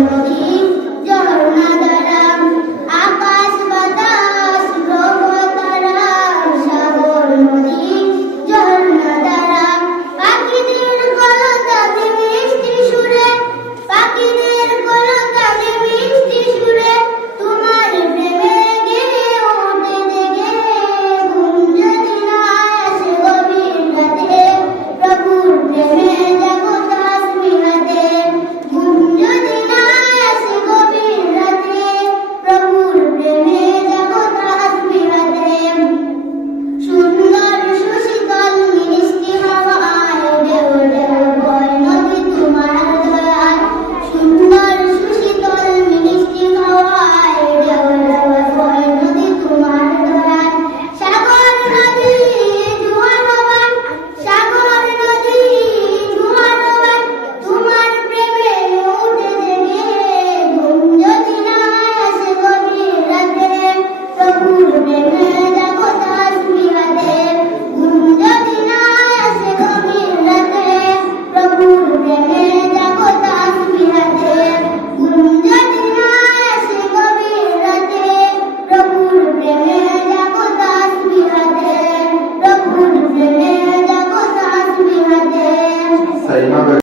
everybody. del mapa